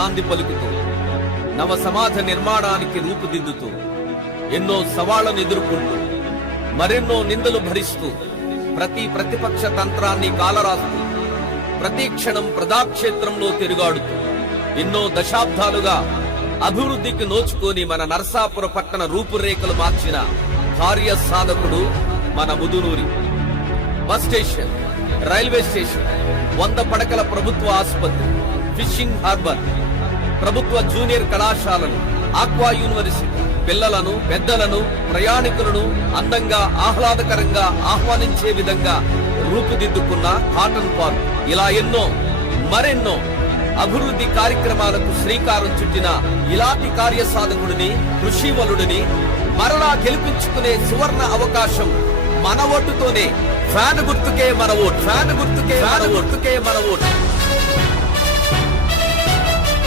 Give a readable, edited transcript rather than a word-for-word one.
నాంది పలుకుతూ నవ సమాజ నిర్మాణానికి రూపుదిద్దుతూ ఎన్నో సవాళ్లను ఎదుర్కొంటూ మరెన్నో నిందలు భరిస్తూ ప్రతి ప్రతిపక్ష తంత్రాన్ని కాలరాస్తూ ప్రతి క్షణం ప్రజాక్షేత్రంలో తిరుగాడుతూ ఎన్నో దశాబ్దాలుగా అభివృద్ధికి నోచుకొని మన నరసాపుర పట్టణ రూపురేఖలు మార్చిన కార్యసాధకుడు మన Mudunuri. Bus station, railway station, 100 పడకల ప్రభుత్వ ఆసుపత్రి, ఫిషింగ్ హార్బర్, ప్రభుత్వ జూనియర్ కళాశాలలు, ఆక్వా యూనివర్సిటీ పిల్లలను పెద్దలను ప్రయాణికులను అందంగా ఆహ్లాదకరంగా ఆహ్వానించే విధంగా రూపుదిద్దుకున్న కాటన్ పార్క్, ఇలా ఎన్నో మరెన్నో అభివృద్ధి కార్యక్రమాలకు శ్రీకారం చుట్టిన ఇలాంటి కార్యసాధకుడిని, కృషివలుడిని మరలా గెలిపించుకునే సువర్ణ అవకాశం మన ఓటుతోనే. ఫ్యాన్ గుర్తుకే మన ఓటు, ఫ్యాన్ గుర్తుకే మన ఓటుకే మన ఓటు.